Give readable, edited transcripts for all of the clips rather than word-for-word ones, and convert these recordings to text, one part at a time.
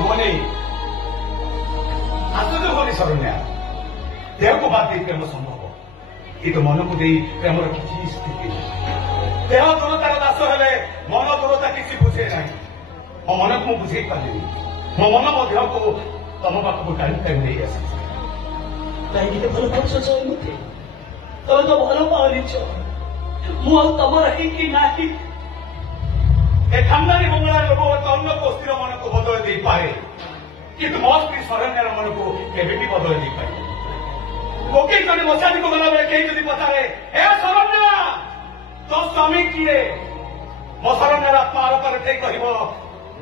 होनी शरण्या देह को बात प्रेम संभव कि मन को दे प्रेमर किसी स्थिति देह दूरतार दास हेले मन दूरता किसी बुझे ना मो मन को बुझे पारे मो मन मो देह को तुम पाखक टाणी टाणी नहीं आस भल पाच मत तुम तो भल पाच मु तुम रही नहीं खानदानी बंगला लोग अन्य को स्थिर मन को बदल दे पाए किंतु मो स्त्री शरण्यर मन को केवे भी बदल दे पाए वकील जब मशानी को गला बेले कहीं जब पचारे हे शरण्या तो स्वामी किए मो शरण्यर आत्मा आलोक रे कह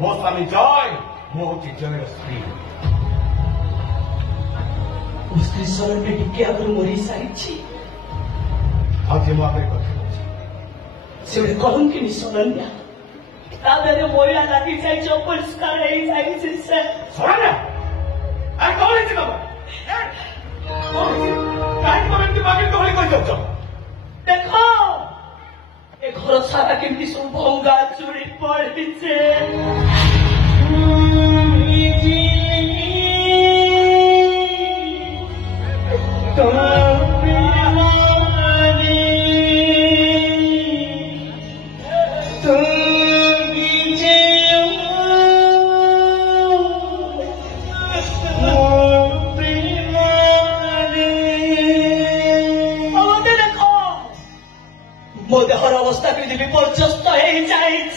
मो स्वामी जय मो हूँ जयर स्त्री स्त्री शरण्य टिके आगर मरी सारी आज मो आगे कथी से कहूँ शरण्या तादरे मोइला लागी जाई जो पुरस्कार नहीं जाई से शरण्या आ कौन है कब काहे को एमती बाकी तो होई कहि जाउछ देखो ए घर सारा केमती सब भंगा चूड़ी पड़ी छे मोदेहर अवस्था के विपर्यस्त हो जाइए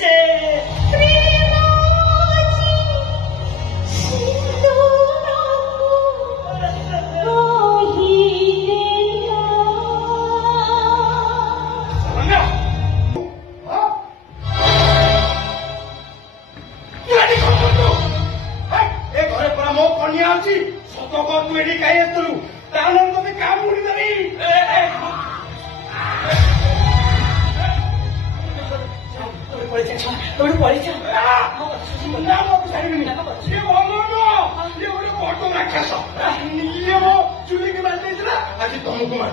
मो कन्या सत कर तू ये कहीं आसलु तानंद काम उड़ी चुली के आज तुमको मार